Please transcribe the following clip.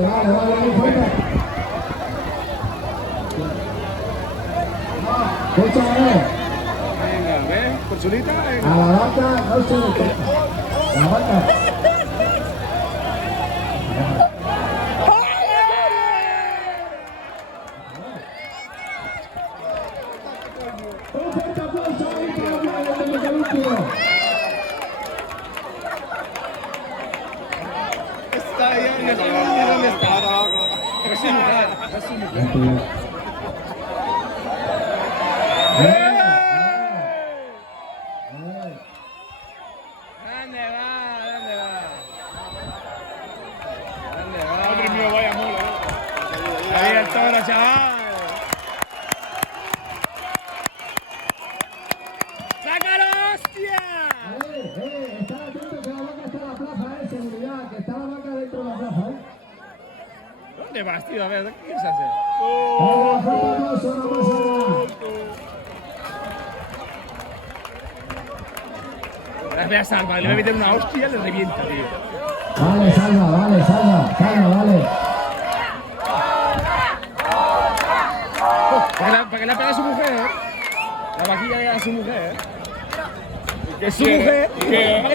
muy fuerte. Escúchame. Venga, ¿ves? Por chulita, A la vaca no se le toca. La vaca. Un fuerte aplauso ahí para el último. está ahí, ¿dónde está? Es su mujer, es su mujer. ¿Dónde va? ¿Dónde va? ¿Dónde va? Madre mía, vaya mola. Ahí el toro, chaval. ¡Sácalo, hostia! Estad atento que la vaca está en la plaza, seguridad, que está la vaca dentro de la plaza, ¿Dónde vas, tío? A ver, ¿qué quieres hacer? Venga, fuerte aplauso, no pasa nada. Gracias, Salva. Le voy a meter una hostia y le revienta, tío. Vale, salva, vale. ¿Para que le pegue a su mujer? La vaquilla le da a su mujer. Que es su mujer.